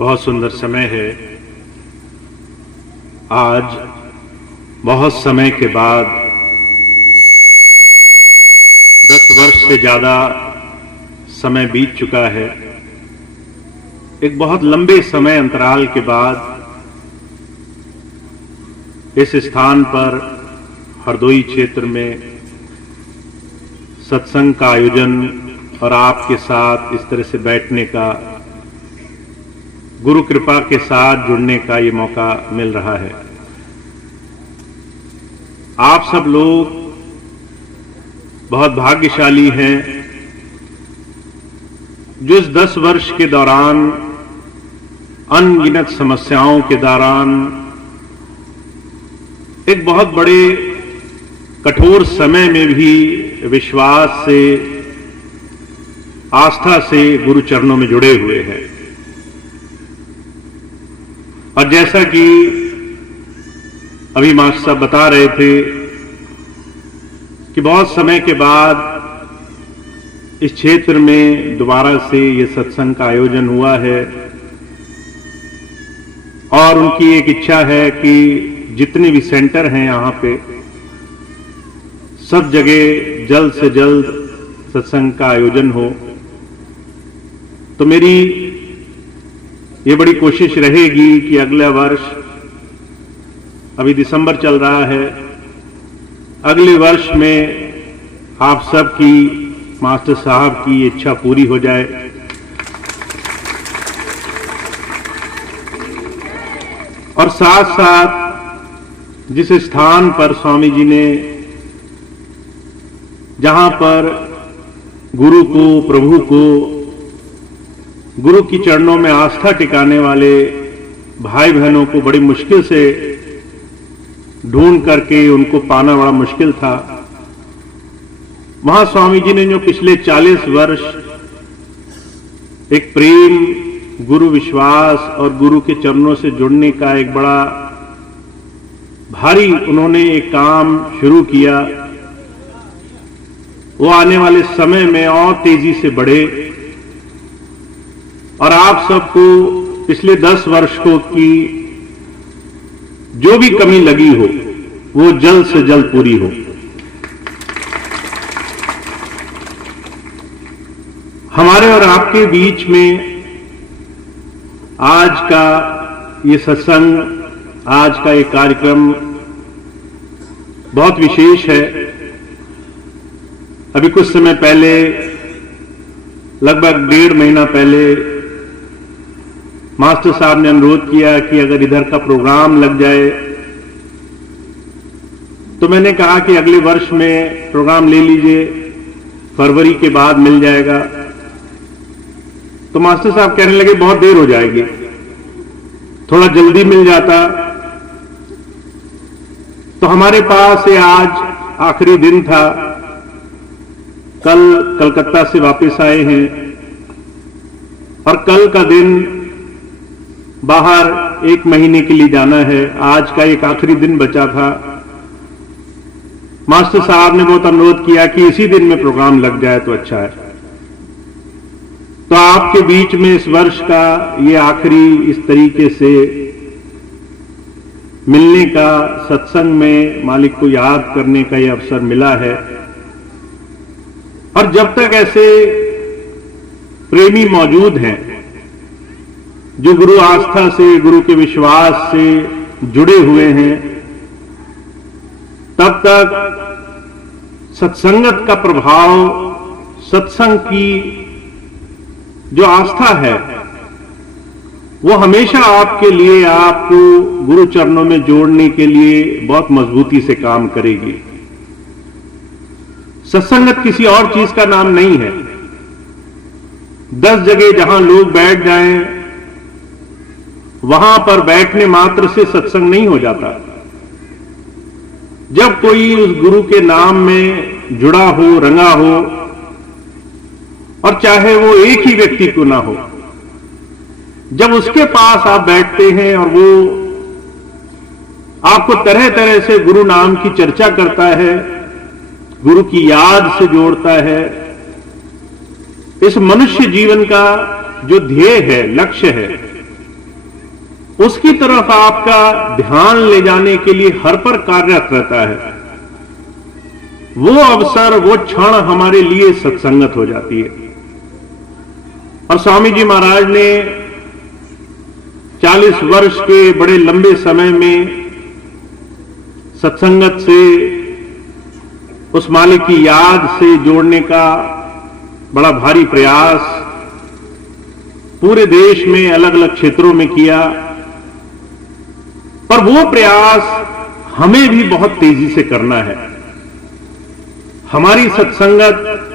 बहुत सुंदर समय है। आज बहुत समय के बाद 10 वर्ष से ज़्यादा समय बीत चुका है। एक बहुत लंबे समय अंतराल के बाद इस स्थान पर हरदोई क्षेत्र में सत्संग का आयोजन और आपके साथ इस तरह से बैठने का, गुरु कृपा के साथ जुड़ने का ये मौका मिल रहा है। आप सब लोग बहुत भाग्यशाली हैं जो इस 10 वर्ष के दौरान, अनगिनत समस्याओं के दौरान, एक बहुत बड़े कठोर समय में भी विश्वास से, आस्था से गुरु चरणों में जुड़े हुए हैं। और जैसा कि अभी मास्टर साहब बता रहे थे कि बहुत समय के बाद इस क्षेत्र में दोबारा से ये सत्संग का आयोजन हुआ है और उनकी एक इच्छा है कि जितने भी सेंटर हैं यहाँ पे सब जगह जल्द से जल्द सत्संग का आयोजन हो। तो मेरी ये बड़ी कोशिश रहेगी कि अगले वर्ष, अभी दिसंबर चल रहा है, अगले वर्ष में आप सब की, मास्टर साहब की इच्छा पूरी हो जाए। और साथ साथ जिस स्थान पर स्वामी जी ने, जहां पर गुरु को, प्रभु को, गुरु की चरणों में आस्था टिकाने वाले भाई बहनों को बड़ी मुश्किल से ढूंढ करके उनको पाना बड़ा मुश्किल था, वहां स्वामी जी ने जो पिछले 40 वर्ष एक प्रेम, गुरु विश्वास और गुरु के चरणों से जुड़ने का एक बड़ा भारी उन्होंने एक काम शुरू किया, वो आने वाले समय में और तेजी से बढ़े और आप सबको पिछले 10 वर्षों की जो भी कमी लगी हो वो जल्द से जल्द पूरी हो। हमारे और आपके बीच में आज का ये सत्संग, आज का ये कार्यक्रम बहुत विशेष है। अभी कुछ समय पहले, लगभग 1.5 महीना पहले, मास्टर साहब ने अनुरोध किया कि अगर इधर का प्रोग्राम लग जाए, तो मैंने कहा कि अगले वर्ष में प्रोग्राम ले लीजिए, फरवरी के बाद मिल जाएगा। तो मास्टर साहब कहने लगे बहुत देर हो जाएगी, थोड़ा जल्दी मिल जाता। तो हमारे पास ये आज आखिरी दिन था, कल कलकत्ता से वापस आए हैं और कल का दिन बाहर 1 महीने के लिए जाना है। आज का एक आखिरी दिन बचा था। मास्टर साहब ने बहुत अनुरोध किया कि इसी दिन में प्रोग्राम लग जाए तो अच्छा है। तो आपके बीच में इस वर्ष का ये आखिरी इस तरीके से मिलने का, सत्संग में मालिक को याद करने का ये अवसर मिला है। और जब तक ऐसे प्रेमी मौजूद हैं जो गुरु आस्था से, गुरु के विश्वास से जुड़े हुए हैं, तब तक सत्संगत का प्रभाव, सत्संग की जो आस्था है, वो हमेशा आपके लिए, आपको गुरु चरणों में जोड़ने के लिए बहुत मजबूती से काम करेगी। सत्संगत किसी और चीज का नाम नहीं है। 10 जगह जहां लोग बैठ जाएं, वहां पर बैठने मात्र से सत्संग नहीं हो जाता। जब कोई उस गुरु के नाम में जुड़ा हो, रंगा हो, और चाहे वो एक ही व्यक्ति क्यों ना हो, जब उसके पास आप बैठते हैं और वो आपको तरह तरह से गुरु नाम की चर्चा करता है, गुरु की याद से जोड़ता है, इस मनुष्य जीवन का जो ध्येय है, लक्ष्य है, उसकी तरफ आपका ध्यान ले जाने के लिए हर पर कार्यरत रहता है, वो अवसर, वो क्षण हमारे लिए सत्संगत हो जाती है। और स्वामी जी महाराज ने 40 वर्ष के बड़े लंबे समय में सत्संगत से, उस मालिक की याद से जोड़ने का बड़ा भारी प्रयास पूरे देश में अलग अलग क्षेत्रों में किया, पर वो प्रयास हमें भी बहुत तेजी से करना है। हमारी सत्संगत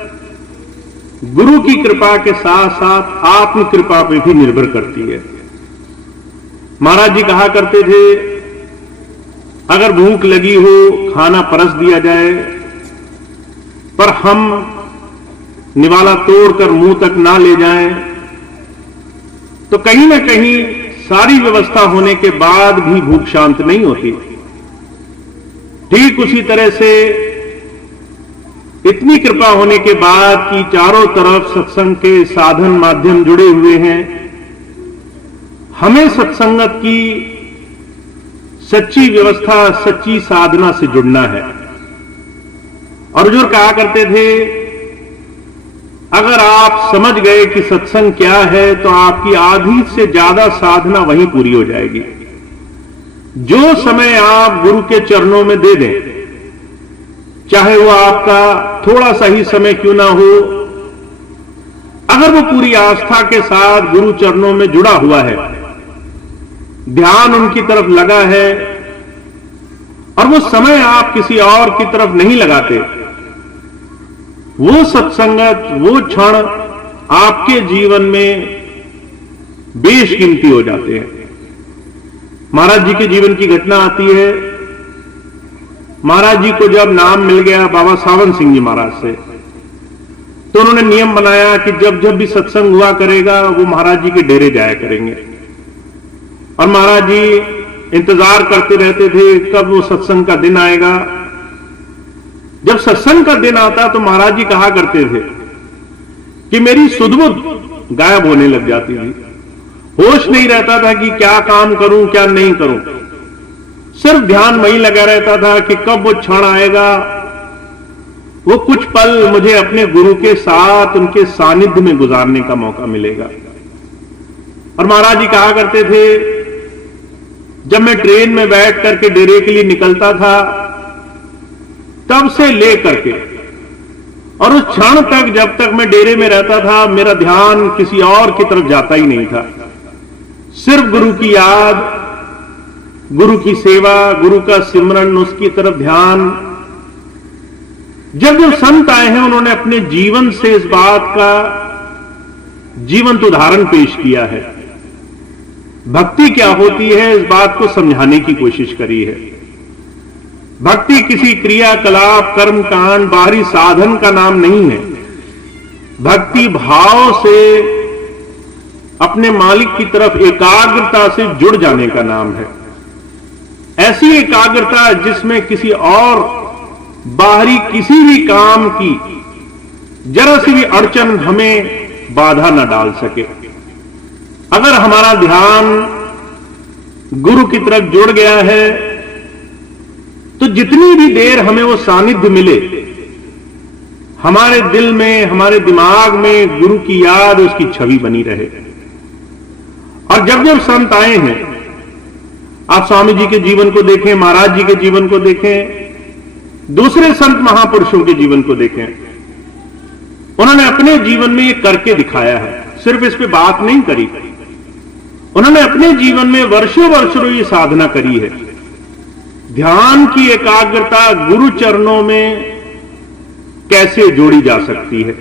गुरु की कृपा के साथ साथ आत्म कृपा पे भी निर्भर करती है। महाराज जी कहा करते थे, अगर भूख लगी हो खाना परस दिया जाए, पर हम निवाला तोड़कर मुंह तक ना ले जाएं, तो कहीं ना कहीं सारी व्यवस्था होने के बाद भी भूख शांत नहीं होती। ठीक उसी तरह से इतनी कृपा होने के बाद कि चारों तरफ सत्संग के साधन माध्यम जुड़े हुए हैं, हमें सत्संगत की सच्ची व्यवस्था, सच्ची साधना से जुड़ना है। और जो कहा करते थे, अगर आप समझ गए कि सत्संग क्या है तो आपकी आधी से ज्यादा साधना वहीं पूरी हो जाएगी। जो समय आप गुरु के चरणों में दे दें, चाहे वो आपका थोड़ा सा ही समय क्यों ना हो, अगर वो पूरी आस्था के साथ गुरु चरणों में जुड़ा हुआ है, ध्यान उनकी तरफ लगा है, और वो समय आप किसी और की तरफ नहीं लगाते, वो सत्संगत, वो क्षण आपके जीवन में बेशकीमती हो जाते हैं। महाराज जी के जीवन की घटना आती है। महाराज जी को जब नाम मिल गया बाबा सावन सिंह जी महाराज से, तो उन्होंने नियम बनाया कि जब जब भी सत्संग हुआ करेगा वो महाराज जी के डेरे जाया करेंगे। और महाराज जी इंतजार करते रहते थे कब वो सत्संग का दिन आएगा। जब सत्संग का दिन आता तो महाराज जी कहा करते थे कि मेरी सुध-बुध गायब होने लग जाती थी, होश नहीं रहता था कि क्या काम करूं क्या नहीं करूं, सिर्फ ध्यान वहीं लगा रहता था कि कब वो क्षण आएगा, वो कुछ पल मुझे अपने गुरु के साथ उनके सानिध्य में गुजारने का मौका मिलेगा। और महाराज जी कहा करते थे, जब मैं ट्रेन में बैठ करके डेरे के लिए निकलता था, तब से लेकर के और उस क्षण तक जब तक मैं डेरे में रहता था, मेरा ध्यान किसी और की तरफ जाता ही नहीं था। सिर्फ गुरु की याद, गुरु की सेवा, गुरु का सिमरन, उसकी तरफ ध्यान। जब जो संत आए हैं उन्होंने अपने जीवन से इस बात का जीवंत उदाहरण पेश किया है। भक्ति क्या होती है इस बात को समझाने की कोशिश करी है। भक्ति किसी क्रियाकलाप, कर्म कांड, बाहरी साधन का नाम नहीं है। भक्ति भाव से अपने मालिक की तरफ एकाग्रता से जुड़ जाने का नाम है। ऐसी एकाग्रता जिसमें किसी और बाहरी किसी भी काम की जरा सी भी अड़चन हमें बाधा न डाल सके। अगर हमारा ध्यान गुरु की तरफ जुड़ गया है तो जितनी भी देर हमें वो सानिध्य मिले, हमारे दिल में, हमारे दिमाग में गुरु की याद, उसकी छवि बनी रहे। और जब जब संत आए हैं, आप स्वामी जी के जीवन को देखें, महाराज जी के जीवन को देखें, दूसरे संत महापुरुषों के जीवन को देखें, उन्होंने अपने जीवन में ये करके दिखाया है, सिर्फ इस पे बात नहीं करी। उन्होंने अपने जीवन में वर्षों वर्षों ये साधना करी है। ध्यान की एकाग्रता गुरु चरणों में कैसे जोड़ी जा सकती है।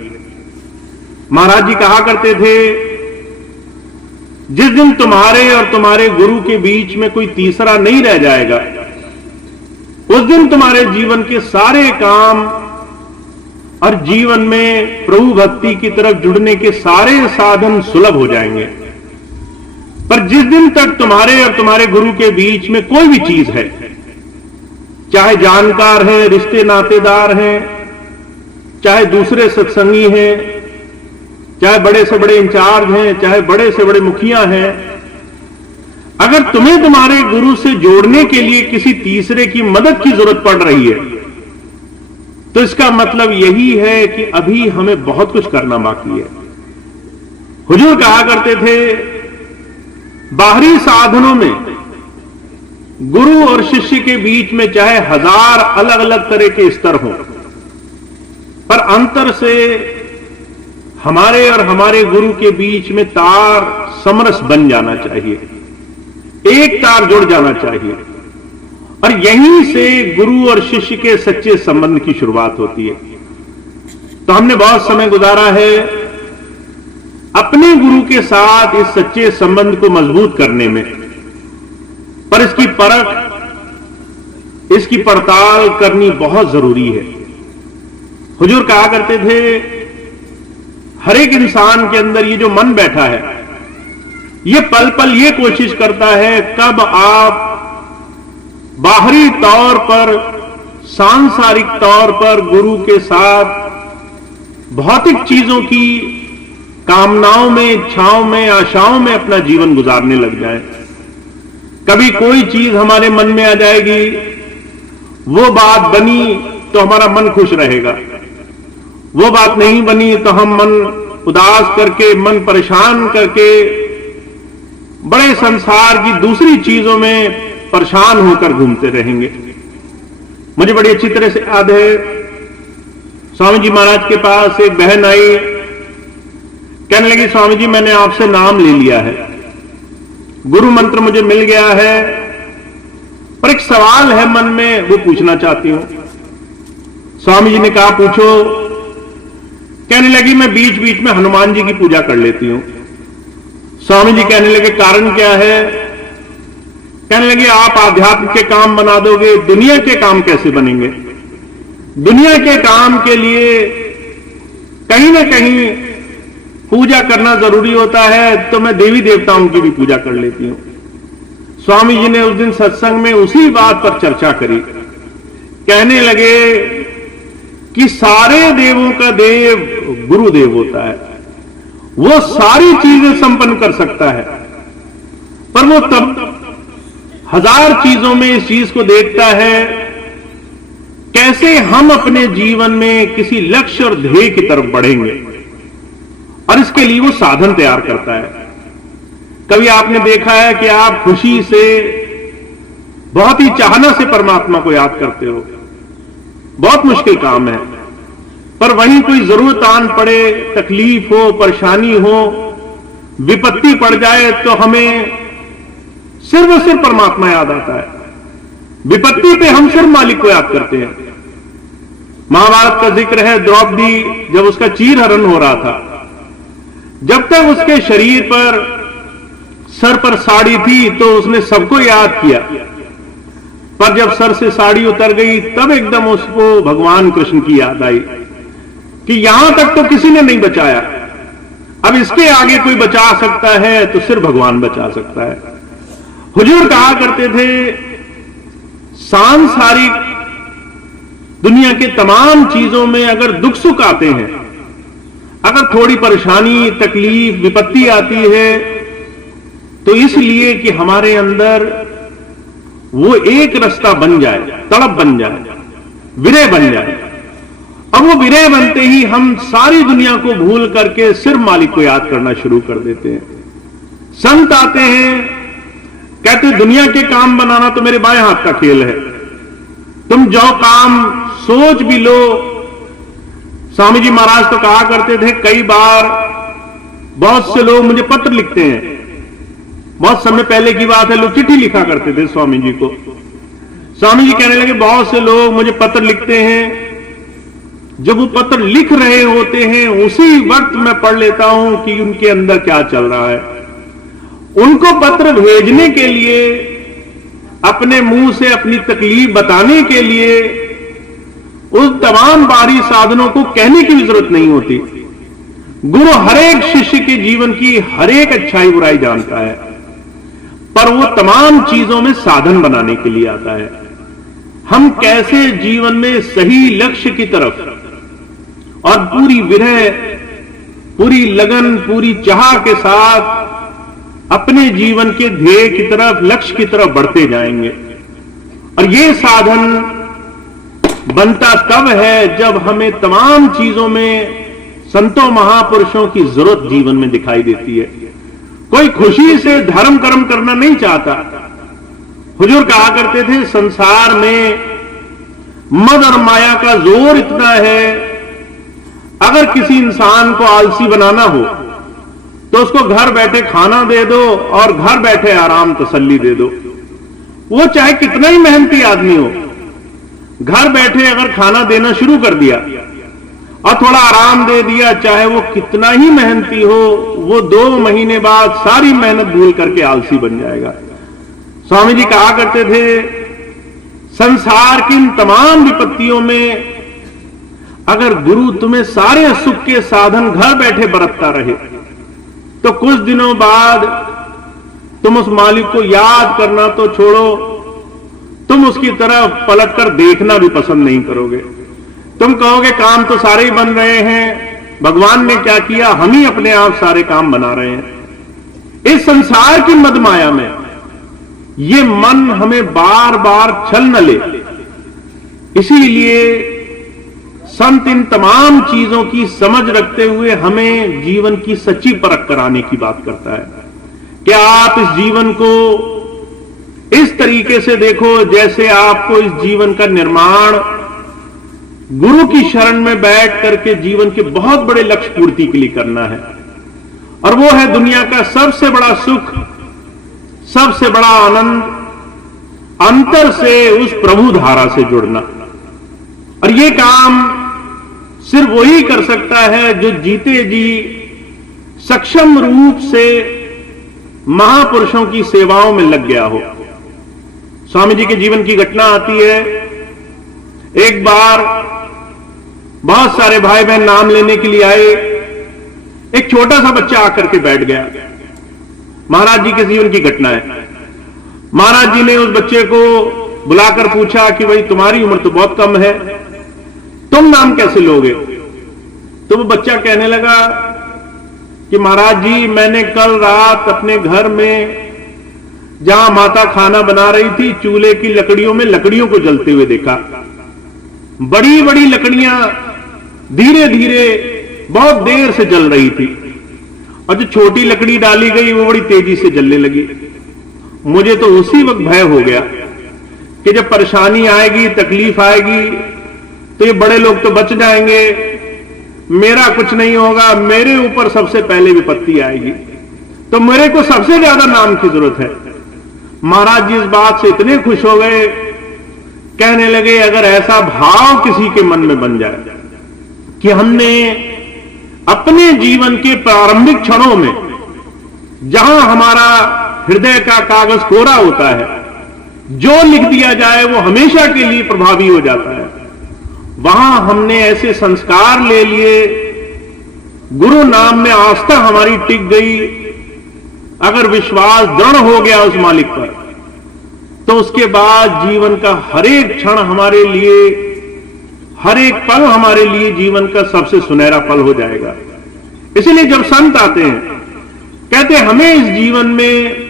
महाराज जी कहा करते थे, जिस दिन तुम्हारे और तुम्हारे गुरु के बीच में कोई तीसरा नहीं रह जाएगा, उस दिन तुम्हारे जीवन के सारे काम और जीवन में प्रभु भक्ति की तरफ जुड़ने के सारे साधन सुलभ हो जाएंगे। पर जिस दिन तक तुम्हारे और तुम्हारे गुरु के बीच में कोई भी चीज है, चाहे जानकार है, रिश्ते नातेदार हैं, चाहे दूसरे सत्संगी हैं, चाहे बड़े से बड़े इंचार्ज हैं, चाहे बड़े से बड़े मुखिया हैं, अगर तुम्हें तुम्हारे गुरु से जोड़ने के लिए किसी तीसरे की मदद की जरूरत पड़ रही है, तो इसका मतलब यही है कि अभी हमें बहुत कुछ करना बाकी है। हुजूर कहा करते थे, बाहरी साधनों में गुरु और शिष्य के बीच में चाहे 1000 अलग अलग तरह के स्तर हों, पर अंतर से हमारे और हमारे गुरु के बीच में तार समरस बन जाना चाहिए, एक तार जुड़ जाना चाहिए। और यहीं से गुरु और शिष्य के सच्चे संबंध की शुरुआत होती है। तो हमने बहुत समय गुजारा है अपने गुरु के साथ इस सच्चे संबंध को मजबूत करने में, पर इसकी परख, इसकी पड़ताल करनी बहुत जरूरी है। हुजूर कहा करते थे, हर एक इंसान के अंदर ये जो मन बैठा है, ये पल पल ये कोशिश करता है कब आप बाहरी तौर पर, सांसारिक तौर पर गुरु के साथ भौतिक चीजों की कामनाओं में, इच्छाओं में, आशाओं में अपना जीवन गुजारने लग जाए। कभी कोई चीज हमारे मन में आ जाएगी, वो बात बनी तो हमारा मन खुश रहेगा, वो बात नहीं बनी तो हम मन उदास करके, मन परेशान करके बड़े संसार की दूसरी चीजों में परेशान होकर घूमते रहेंगे। मुझे बड़ी अच्छी तरह से याद है, स्वामी जी महाराज के पास एक बहन आई, कहने लगी, स्वामी जी मैंने आपसे नाम ले लिया है, गुरु मंत्र मुझे मिल गया है, पर एक सवाल है मन में, वो पूछना चाहती हूं। स्वामी जी ने कहा, पूछो। कहने लगी, मैं बीच बीच में हनुमान जी की पूजा कर लेती हूं। स्वामी जी कहने लगे, कारण क्या है? कहने लगे, आप आध्यात्म के काम बना दोगे, दुनिया के काम कैसे बनेंगे? दुनिया के काम के लिए कहीं ना कहीं पूजा करना जरूरी होता है, तो मैं देवी देवताओं की भी पूजा कर लेती हूं। स्वामी जी ने उस दिन सत्संग में उसी बात पर चर्चा करी। कहने लगे कि सारे देवों का देव गुरुदेव होता है, वो सारी चीजें संपन्न कर सकता है, पर वो तब 1000 चीजों में इस चीज को देखता है कैसे हम अपने जीवन में किसी लक्ष्य और ध्येय की तरफ बढ़ेंगे, और इसके लिए वो साधन तैयार करता है। कभी आपने देखा है कि आप खुशी से, बहुत ही चाहना से परमात्मा को याद करते हो, बहुत मुश्किल काम है, पर वहीं कोई जरूरत आन पड़े, तकलीफ हो, परेशानी हो, विपत्ति पड़ जाए, तो हमें सिर्फ और सिर्फ परमात्मा याद आता है। विपत्ति पे हम सिर्फ मालिक को याद करते हैं। महाभारत का जिक्र है, द्रौपदी जब उसका चीरहरण हो रहा था, जब तक उसके शरीर पर, सर पर साड़ी थी तो उसने सबको याद किया, पर जब सर से साड़ी उतर गई तब एकदम उसको भगवान कृष्ण की याद आई कि यहां तक तो किसी ने नहीं बचाया, अब इसके आगे कोई बचा सकता है तो सिर्फ भगवान बचा सकता है। हुजूर कहा करते थे, सांसारिक दुनिया के तमाम चीजों में अगर दुख सुख आते हैं, अगर थोड़ी परेशानी, तकलीफ, विपत्ति आती है, तो इसलिए कि हमारे अंदर वो एक रास्ता बन जाए, तड़प बन जाए, विरह बन जाए। अब वो विरह बनते ही हम सारी दुनिया को भूल करके सिर्फ मालिक को याद करना शुरू कर देते हैं। संत आते हैं, कहते दुनिया के काम बनाना तो मेरे बाएं हाथ का खेल है, तुम जो काम सोच भी लो। स्वामी जी महाराज तो कहा करते थे, कई बार बहुत से लोग मुझे पत्र लिखते हैं, बहुत समय पहले की बात है, लोग चिट्ठी लिखा करते थे स्वामी जी को। स्वामी जी कहने लगे, बहुत से लोग मुझे पत्र लिखते हैं, जब वो पत्र लिख रहे होते हैं उसी वक्त मैं पढ़ लेता हूं कि उनके अंदर क्या चल रहा है। उनको पत्र भेजने के लिए, अपने मुंह से अपनी तकलीफ बताने के लिए उस तमाम बाहरी साधनों को कहने की भी जरूरत नहीं होती। गुरु हर एक शिष्य के जीवन की हर एक अच्छाई बुराई जानता है, पर वो तमाम चीजों में साधन बनाने के लिए आता है। हम कैसे जीवन में सही लक्ष्य की तरफ और पूरी विरह, पूरी लगन, पूरी चाह के साथ अपने जीवन के ध्येय की तरफ, लक्ष्य की तरफ बढ़ते जाएंगे। और ये साधन बनता तब है जब हमें तमाम चीजों में संतों महापुरुषों की जरूरत जीवन में दिखाई देती है। कोई खुशी से धर्म कर्म करना नहीं चाहता। हुजूर कहा करते थे, संसार में मद और माया का जोर इतना है, अगर किसी इंसान को आलसी बनाना हो तो उसको घर बैठे खाना दे दो और घर बैठे आराम तसल्ली दे दो। वो चाहे कितना ही मेहनती आदमी हो, घर बैठे अगर खाना देना शुरू कर दिया और थोड़ा आराम दे दिया, चाहे वो कितना ही मेहनती हो, वो 2 महीने बाद सारी मेहनत भूल करके आलसी बन जाएगा। स्वामी जी कहा करते थे, संसार की इन तमाम विपत्तियों में अगर गुरु तुम्हें सारे सुख के साधन घर बैठे बरतता रहे तो कुछ दिनों बाद तुम उस मालिक को याद करना तो छोड़ो, तुम उसकी तरफ पलटकर देखना भी पसंद नहीं करोगे। तुम कहोगे काम तो सारे ही बन रहे हैं, भगवान ने क्या किया, हम ही अपने आप सारे काम बना रहे हैं। इस संसार की मदमाया में ये मन हमें बार बार छल न ले, इसीलिए संत इन तमाम चीजों की समझ रखते हुए हमें जीवन की सच्ची परख कराने की बात करता है कि आप इस जीवन को इस तरीके से देखो जैसे आपको इस जीवन का निर्माण गुरु की शरण में बैठ करके जीवन के बहुत बड़े लक्ष्य पूर्ति के लिए करना है। और वो है दुनिया का सबसे बड़ा सुख, सबसे बड़ा आनंद, अंतर से उस प्रभु धारा से जुड़ना। और ये काम सिर्फ वही कर सकता है जो जीते जी सक्षम रूप से महापुरुषों की सेवाओं में लग गया हो। स्वामी जी के जीवन की घटना आती है, एक बार बहुत सारे भाई बहन नाम लेने के लिए आए, एक छोटा सा बच्चा आकर के बैठ गया। महाराज जी के जीवन की घटना है। महाराज जी ने उस बच्चे को बुलाकर पूछा कि भाई तुम्हारी उम्र तो बहुत कम है, तुम नाम कैसे लोगे? तो वो बच्चा कहने लगा कि महाराज जी मैंने कल रात अपने घर में जहां माता खाना बना रही थी, चूल्हे की लकड़ियों में लकड़ियों को जलते हुए देखा। बड़ी बड़ी लकड़ियां धीरे धीरे बहुत देर से जल रही थी और जो छोटी लकड़ी डाली गई वो बड़ी तेजी से जलने लगी। मुझे तो उसी वक्त भय हो गया कि जब परेशानी आएगी, तकलीफ आएगी तो ये बड़े लोग तो बच जाएंगे, मेरा कुछ नहीं होगा, मेरे ऊपर सबसे पहले विपत्ति आएगी, तो मेरे को सबसे ज्यादा नाम की जरूरत है। महाराज जी इस बात से इतने खुश हो गए, कहने लगे अगर ऐसा भाव किसी के मन में बन जाए कि हमने अपने जीवन के प्रारंभिक क्षणों में जहां हमारा हृदय का कागज कोरा होता है, जो लिख दिया जाए वो हमेशा के लिए प्रभावी हो जाता है, वहां हमने ऐसे संस्कार ले लिए, गुरु नाम में आस्था हमारी टिक गई, अगर विश्वास दृढ़ हो गया उस मालिक पर, तो उसके बाद जीवन का हर एक क्षण हमारे लिए, हर एक पल हमारे लिए जीवन का सबसे सुनहरा पल हो जाएगा। इसलिए जब संत आते हैं, कहते हैं हमें इस जीवन में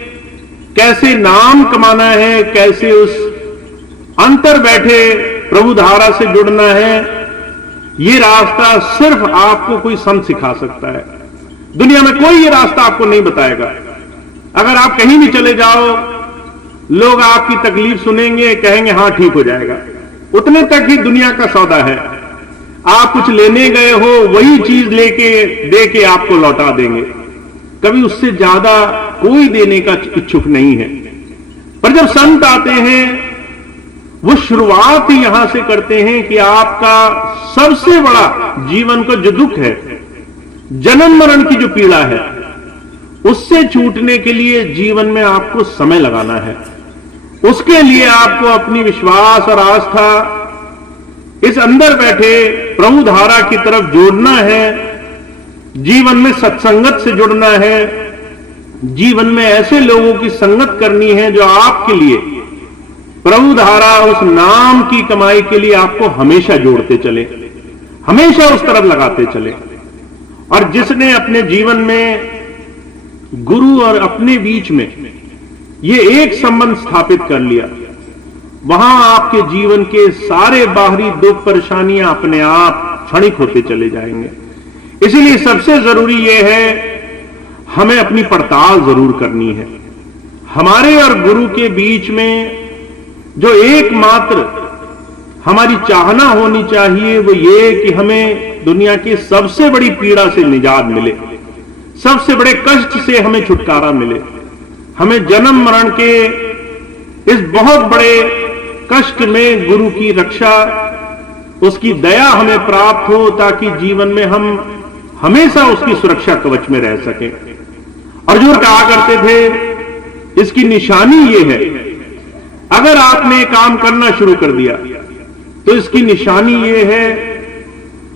कैसे नाम कमाना है, कैसे उस अंतर बैठे प्रभु धारा से जुड़ना है, ये रास्ता सिर्फ आपको कोई संत सिखा सकता है। दुनिया में कोई ये रास्ता आपको नहीं बताएगा। अगर आप कहीं भी चले जाओ, लोग आपकी तकलीफ सुनेंगे, कहेंगे हां ठीक हो जाएगा, उतने तक ही दुनिया का सौदा है। आप कुछ लेने गए हो, वही चीज लेके दे के आपको लौटा देंगे, कभी उससे ज्यादा कोई देने का इच्छुक नहीं है। पर जब संत आते हैं, वो शुरुआत ही यहां से करते हैं कि आपका सबसे बड़ा जीवन का जो दुख है, जन्म मरण की जो पीड़ा है, उससे छूटने के लिए जीवन में आपको समय लगाना है। उसके लिए आपको अपनी विश्वास और आस्था इस अंदर बैठे प्रभु धारा की तरफ जोड़ना है, जीवन में सत्संगत से जुड़ना है, जीवन में ऐसे लोगों की संगत करनी है जो आपके लिए प्रभु धारा, उस नाम की कमाई के लिए आपको हमेशा जोड़ते चले, हमेशा उस तरफ लगाते चले। और जिसने अपने जीवन में गुरु और अपने बीच में ये एक संबंध स्थापित कर लिया, वहां आपके जीवन के सारे बाहरी दुख परेशानियां अपने आप क्षणिक होते चले जाएंगे। इसलिए सबसे जरूरी यह है, हमें अपनी पड़ताल जरूर करनी है। हमारे और गुरु के बीच में जो एकमात्र हमारी चाहना होनी चाहिए वो ये कि हमें दुनिया की सबसे बड़ी पीड़ा से निजात मिले, सबसे बड़े कष्ट से हमें छुटकारा मिले, हमें जन्म मरण के इस बहुत बड़े कष्ट में गुरु की रक्षा, उसकी दया हमें प्राप्त हो, ताकि जीवन में हम हमेशा उसकी सुरक्षा कवच में रह सकें। अर्जुन कहा करते थे, इसकी निशानी यह है, अगर आपने काम करना शुरू कर दिया तो इसकी निशानी यह है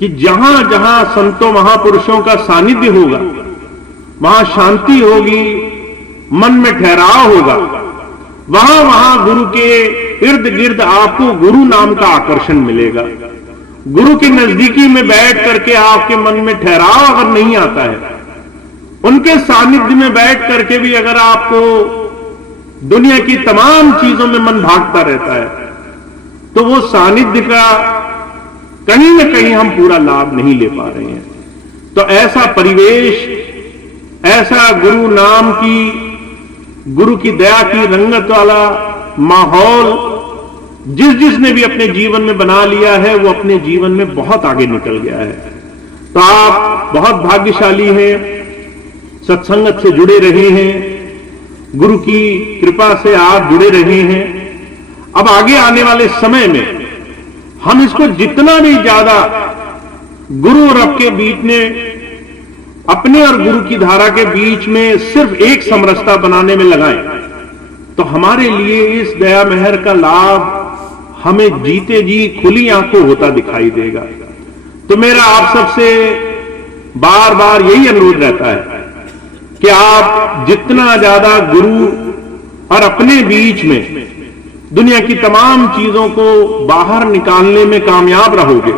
कि जहां जहां संतों महापुरुषों का सानिध्य होगा वहां शांति होगी, मन में ठहराव होगा, वहां वहां गुरु के इर्द गिर्द आपको गुरु नाम का आकर्षण मिलेगा। गुरु के नजदीकी में बैठ करके आपके मन में ठहराव अगर नहीं आता है, उनके सानिध्य में बैठ करके भी अगर आपको दुनिया की तमाम चीजों में मन भागता रहता है, तो वो सानिध्य का कहीं न कहीं हम पूरा लाभ नहीं ले पा रहे हैं। तो ऐसा परिवेश, ऐसा गुरु नाम की, गुरु की दया की रंगत वाला माहौल जिसने भी अपने जीवन में बना लिया है, वो अपने जीवन में बहुत आगे निकल गया है। तो आप बहुत भाग्यशाली हैं, सत्संगत से जुड़े रहे हैं, गुरु की कृपा से आप जुड़े रहे हैं। अब आगे आने वाले समय में हम इसको जितना भी ज्यादा गुरु और आपके बीच में, अपने और गुरु की धारा के बीच में सिर्फ एक समरसता बनाने में लगाएं, तो हमारे लिए इस दया मेहर का लाभ हमें जीते जी खुली आंखों होता दिखाई देगा। तो मेरा आप सबसे बार बार यही अनुरोध रहता है कि आप जितना ज्यादा गुरु और अपने बीच में दुनिया की तमाम चीजों को बाहर निकालने में कामयाब रहोगे,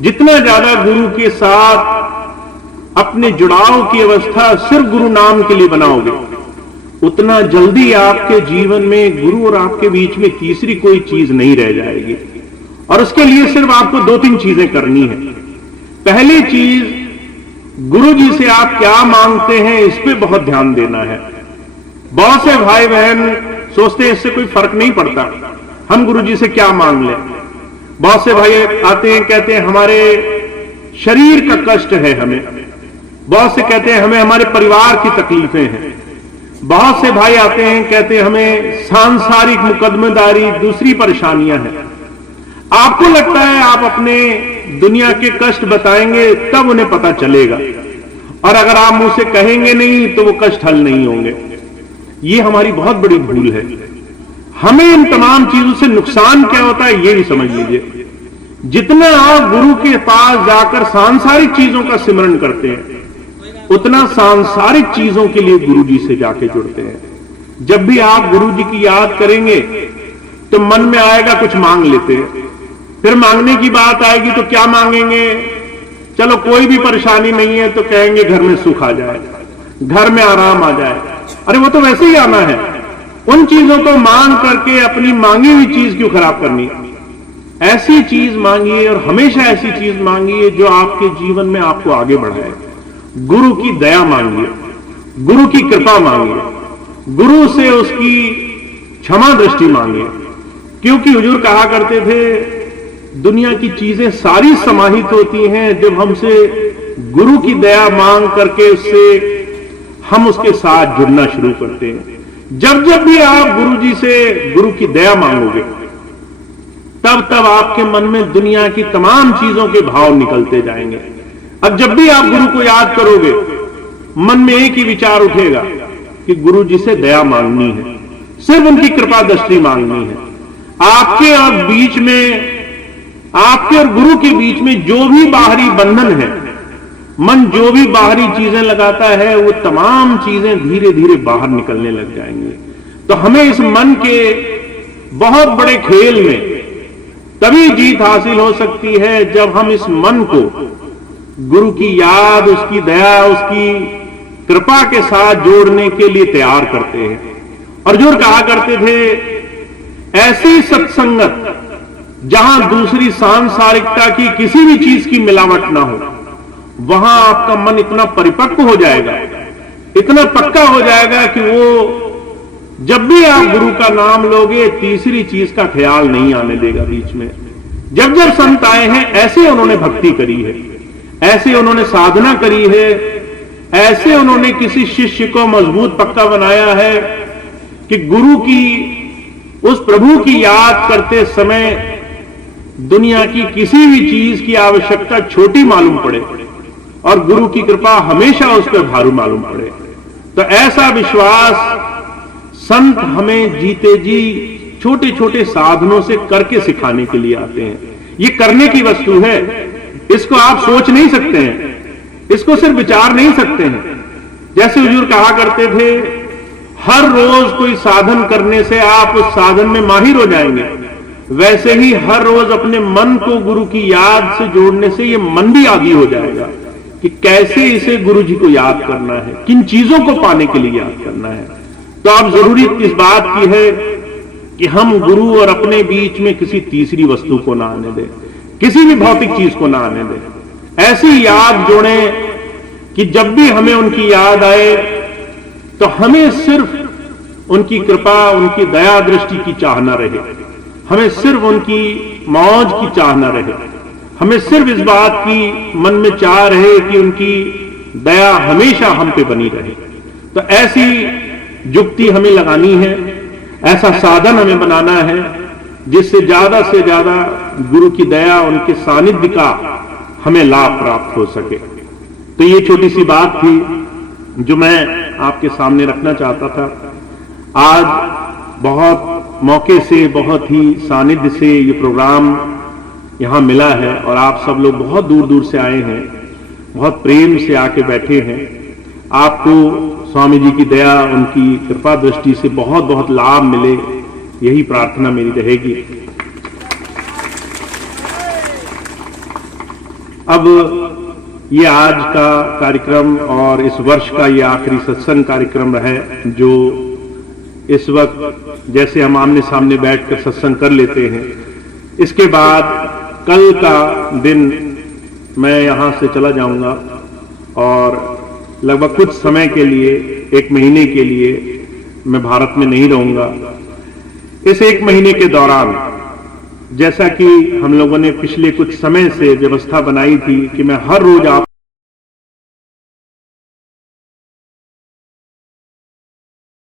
जितना ज्यादा गुरु के साथ अपने जुड़ाव की अवस्था सिर्फ गुरु नाम के लिए बनाओगे, उतना जल्दी आपके जीवन में गुरु और आपके बीच में तीसरी कोई चीज नहीं रह जाएगी। और उसके लिए सिर्फ आपको 2-3 चीजें करनी है। पहली चीज, गुरु जी से आप क्या मांगते हैं इस पे बहुत ध्यान देना है। बहुत से भाई बहन सोचते हैं इससे कोई फर्क नहीं पड़ता, हम गुरु जी से क्या मांग लें। बहुत से भाई आते हैं, कहते हैं हमारे शरीर का कष्ट है हमें, बहुत से कहते हैं हमें हमारे परिवार की तकलीफें हैं, बहुत से भाई आते हैं कहते हैं हमें सांसारिक मुकदमेदारी, दूसरी परेशानियां हैं। आपको लगता है आप अपने दुनिया के कष्ट बताएंगे तब उन्हें पता चलेगा, और अगर आप मुंह से कहेंगे नहीं तो वो कष्ट हल नहीं होंगे। ये हमारी बहुत बड़ी भूल है। हमें इन तमाम चीजों से नुकसान क्या होता है ये भी समझ लीजिए। जितना आप गुरु के पास जाकर सांसारिक चीजों का सिमरन करते हैं, उतना सांसारिक चीजों के लिए गुरु जी से जाके जुड़ते हैं। जब भी आप गुरु जी की याद करेंगे तो मन में आएगा कुछ मांग लेते हैं, फिर मांगने की बात आएगी तो क्या मांगेंगे, चलो कोई भी परेशानी नहीं है तो कहेंगे घर में सुख आ जाए, घर में आराम आ जाए। अरे वो तो वैसे ही आना है, उन चीजों को मांग करके अपनी मांगी हुई चीज क्यों खराब करनी। ऐसी चीज मांगिए और हमेशा ऐसी चीज मांगिए जो आपके जीवन में आपको आगे बढ़ाए। गुरु की दया मांगिए, गुरु की कृपा मांगिए, गुरु से उसकी क्षमा दृष्टि मांगिए। क्योंकि हुजूर कहा करते थे दुनिया की चीजें सारी समाहित होती हैं जब हमसे गुरु की दया मांग करके उससे हम उसके साथ जुड़ना शुरू करते हैं। जब जब भी आप गुरु जी से गुरु की दया मांगोगे तब तब आपके मन में दुनिया की तमाम चीजों के भाव निकलते जाएंगे। अब जब भी आप गुरु को याद करोगे मन में एक ही विचार उठेगा कि गुरु जी से दया मांगनी है, सिर्फ उनकी कृपा दृष्टि मांगनी है। आपके और बीच में, आपके और गुरु के बीच में जो भी बाहरी बंधन है, मन जो भी बाहरी चीजें लगाता है वो तमाम चीजें धीरे धीरे बाहर निकलने लग जाएंगी। तो हमें इस मन के बहुत बड़े खेल में तभी जीत हासिल हो सकती है जब हम इस मन को गुरु की याद, उसकी दया, उसकी कृपा के साथ जोड़ने के लिए तैयार करते हैं। अर्जुन कहा करते थे, ऐसी सत्संगत जहां दूसरी सांसारिकता की किसी भी चीज की मिलावट ना हो, वहां आपका मन इतना परिपक्व हो जाएगा, इतना पक्का हो जाएगा कि वो जब भी आप गुरु का नाम लोगे तीसरी चीज का ख्याल नहीं आने देगा बीच में। जब जब संत आए हैं ऐसे उन्होंने भक्ति करी है, ऐसे उन्होंने साधना करी है, ऐसे उन्होंने किसी शिष्य को मजबूत पक्का बनाया है कि गुरु की, उस प्रभु की याद करते समय दुनिया की किसी भी चीज की आवश्यकता छोटी मालूम पड़े और गुरु की कृपा हमेशा उस पर भारू मालूम पड़े। तो ऐसा विश्वास संत हमें जीते जी छोटे छोटे साधनों से करके सिखाने के लिए आते हैं। ये करने की वस्तु है, इसको आप सोच नहीं सकते हैं, इसको सिर्फ विचार नहीं सकते हैं। जैसे हुजूर कहा करते थे, हर रोज कोई साधन करने से आप उस साधन में माहिर हो जाएंगे, वैसे ही हर रोज अपने मन को गुरु की याद से जोड़ने से ये मन भी आदी हो जाएगा कि कैसे इसे गुरु जी को याद करना है, किन चीजों को पाने के लिए याद करना है। तो अब जरूरी इस बात की है कि हम गुरु और अपने बीच में किसी तीसरी वस्तु को ना आने दें, किसी भी भौतिक चीज को ना आने दें। ऐसी याद जोड़ें कि जब भी हमें उनकी याद आए तो हमें सिर्फ उनकी कृपा, उनकी दया दृष्टि की चाहना रहे, हमें सिर्फ उनकी मौज की चाहना रहे, हमें सिर्फ इस बात की मन में चाह रहे कि उनकी दया हमेशा हम पे बनी रहे। तो ऐसी जुक्ति हमें लगानी है, ऐसा साधन हमें बनाना है जिससे ज्यादा से ज्यादा गुरु की दया, उनके सानिध्य का हमें लाभ प्राप्त हो सके। तो ये छोटी सी बात थी जो मैं आपके सामने रखना चाहता था। आज बहुत मौके से, बहुत ही सानिध्य से ये प्रोग्राम यहां मिला है और आप सब लोग बहुत दूर दूर से आए हैं, बहुत प्रेम से आके बैठे हैं। आपको स्वामी जी की दया, उनकी कृपा दृष्टि से बहुत बहुत लाभ मिले, यही प्रार्थना मेरी रहेगी। अब ये आज का कार्यक्रम और इस वर्ष का ये आखिरी सत्संग कार्यक्रम है, जो इस वक्त जैसे हम आमने सामने बैठकर सत्संग कर लेते हैं, इसके बाद कल का दिन मैं यहां से चला जाऊंगा और लगभग कुछ समय के लिए, 1 महीने के लिए मैं भारत में नहीं रहूंगा। इस 1 महीने के दौरान जैसा कि हम लोगों ने पिछले कुछ समय से व्यवस्था बनाई थी कि मैं हर रोज आप